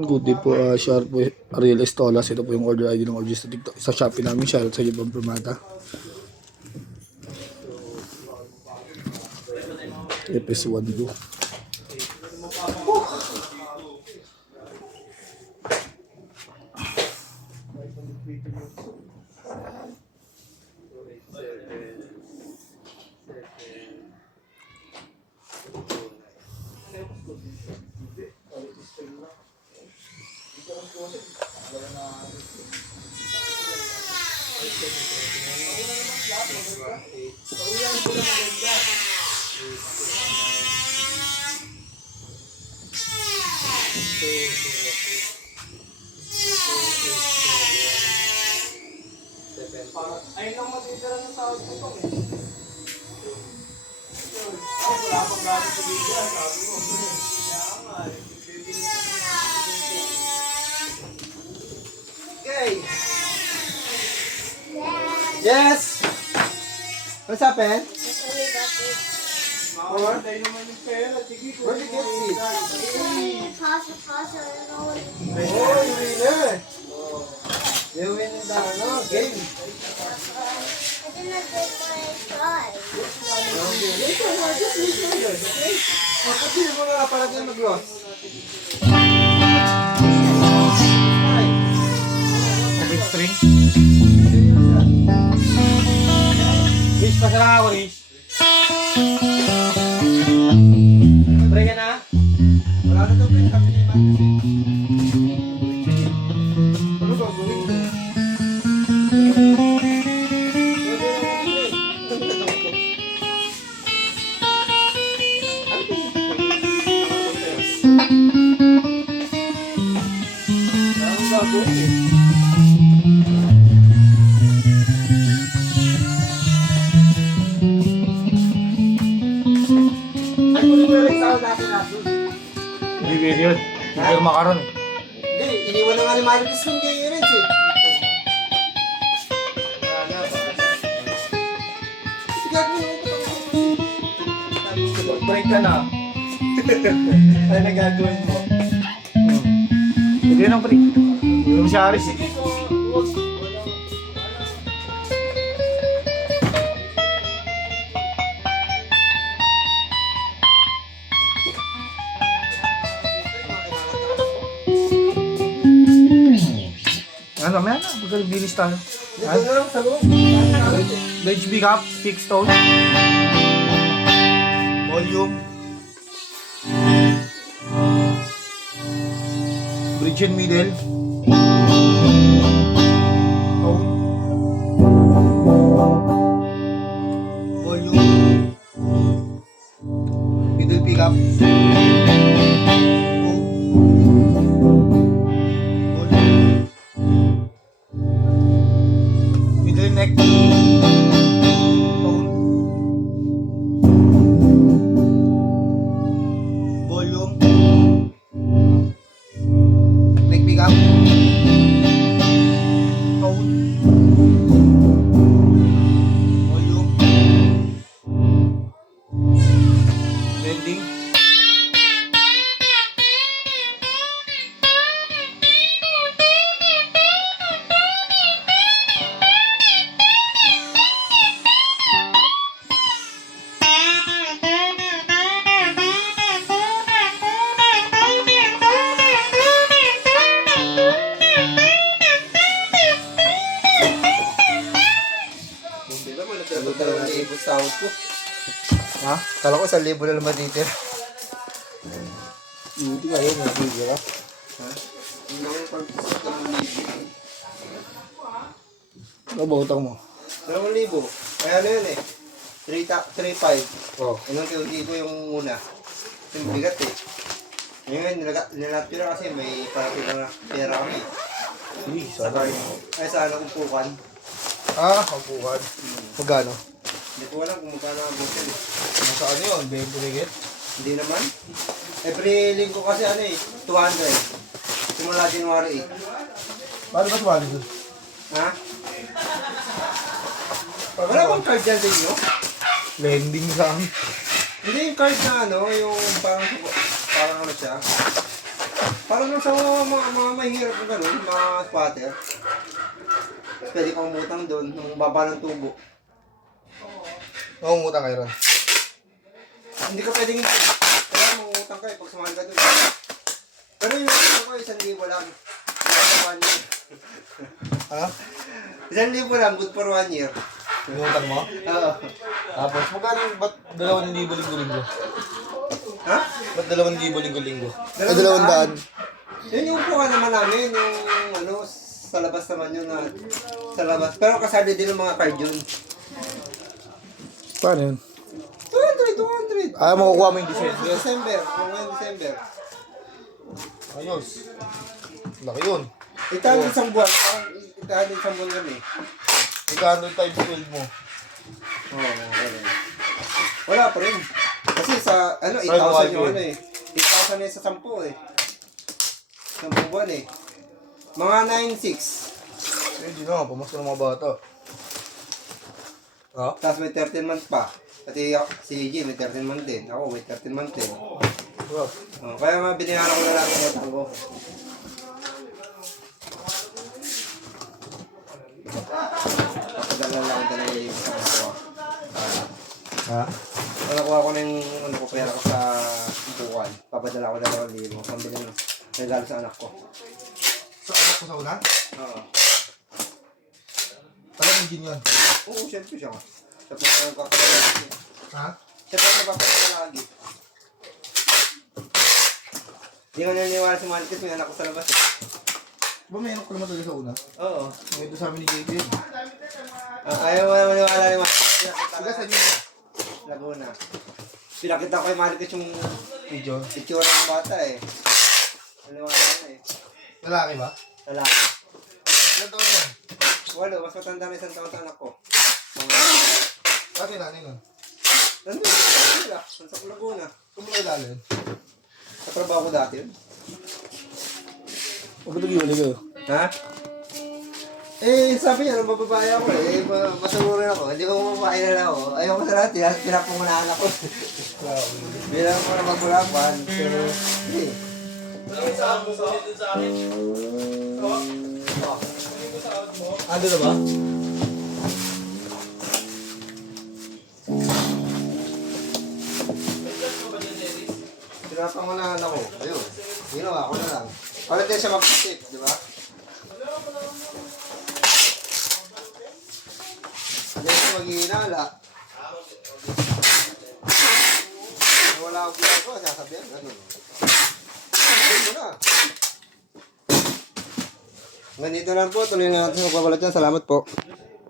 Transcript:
Good day po, Sharp po, Ariel Estolas. Ito po yung order ID ng order sa TikTok. Sa Shopee namin, shoutout sa iyo, Bob Primata. FS1 Go. Ayun lang matitira ng sahod ko eh. Wala pang galing sa video, sabi ko. Kaya nga, okay. Yes! What's happened? Tayo naman yung pera. Sige, where did you get it? Pasa. Oh, you winner! You win in the game. I didn't take my try. Later, just listen here, okay? Kapatid mo na para din mag-loss. Big string. Wish pa sila ako, Wish. Pray ka na? Wala na daw pwede kami ni Mati. Ano ba gawin ko? Hindi period. Hindi pero makaroon eh. Hindi, iniwan na nga ni Marites kung gay rin eh. Break ka na. Ano na gagawin mo? Hindi nang free. Yung si Aris eh. Ano, mamaya na. Magkalibilis tayo. Dito na lang sa loob. Bench big up, stick stone. Volume. Bridge and middle. Tone. Volume. Middle pick up. Middle neck. Tone. Volume. Neck pick up. Tone. Volume. Bending. Sagot na lang ang ibot sahod ko. Ha? Kala ko 1,000 na naman dito. Hindi ka yun, nabigil ka. Hindi ako pag-isip ng libo. Ano ba utang mo? 2,000. Kaya ano yun eh. 3,500. Oh. Inunti-unti ko yung una. Yung bigat eh. Ngayon, nilatira kasi may parating na pera kami. Sige, Sa card. Ay, sana kumpukan. Kapukan. Magkano? Hindi ko alam kung magkano ang butil eh. Nasaan yun? 20 ringgit? Hindi naman. Every linggo kasi ano eh, 200. Simula January 8. Paano ba tumali doon? Ha? Wala bang card dyan sa inyo? Lending sa amin. Hindi yung card na ano, yung parang ano siya. Para lang sa mga mahirap na gano'n, mga spotter. Pwede kang umutang doon, nung baba ng tubo. Nangungutang kayo ron. Hindi ka pwedeng kaya mangungutang ka eh, pag sumali ka doon. Pero yung utang ko, 1,000 lang. For 1 year. Ha? 1,000 lang, good for 1 year. Nangungutang mo? Oo. Tapos, magkano yung ba't 2,000 linggo-linggo? Ha? Ba't 2,000 linggo-linggo? Ay, 200. 200. Yun yung upuan naman namin, yung ano, sa labas naman yun na, sa labas. Pero kasali din ng mga card yun. Paano yun? 200. Ah, makukuha mo yung December. December, kung ngayon December. Ayos. Laki yun. Itahan isang buwan, parang itahan isang buwan kami. 800 times 12 mo. Oo, okay. Wala pa rin. Kasi sa, ano, Ay, 8,000 yung yun. ano eh. 8,000 na sa 10 eh. 10 buwan eh. Mga 9,600. Hindi na, pamasko ng mga bata. Ha? Tapos may 13 months pa. Pati si G may 13 months din. Ako may 13 months din. Wow. Oh, kaya mga binayaran ko na lang ang utang ko. Papadala lang ako na yung isang ko. Ha? Nakuha ko na yung ano ko, pera ko sa buwan. Papadala ko na 2,000. Pambili ng regalo sa anak ko. Sa anak ko sa una? Oo. Talagang din yun. Oo, syempre siya. Siya pa ang nagpapadala lagi. Ha? Siya pa ang nagpapadala lagi. Hindi ko naniniwala si Marcus, may anak ko sa labas eh. Ba mayroon ko naman talaga sa una? Oo. May ito sa amin ni JP yun. Ayaw mo na maniwala ni Marcus. Taga sa inyo. Laguna. Pinakita ko kay Marcus yung Video. itsura ng bata eh. Maniwala na eh. Lalaki ba? Lalaki. Ilan taon yan? Walo, mas matanda na 1 taon sa anak ko. Kasi nanay nun. Nandun, nandun lang. Sa Laguna. Kumulay lalim. Sa trabaho ko dati yun. Huwag ito giwali kayo. Ha? Eh, sabi niya, nung bababae ako eh, masuro ako. Hindi ko mababae na ako. Ayaw ko sa lahat, pinapungunahan ako. Bilang ko na magbulapan, pero hindi. Ando na ba? Pinapungunahan ako. Ayun, ginawa ko na lang. Para din siya mag-tip, di ba? Hindi siya maghihinala. Wala akong ginagawa, sasabihan, ganun. Ayun mo na. Ganito lang po, tuloy na natin sa pagbabalat yan. Salamat po.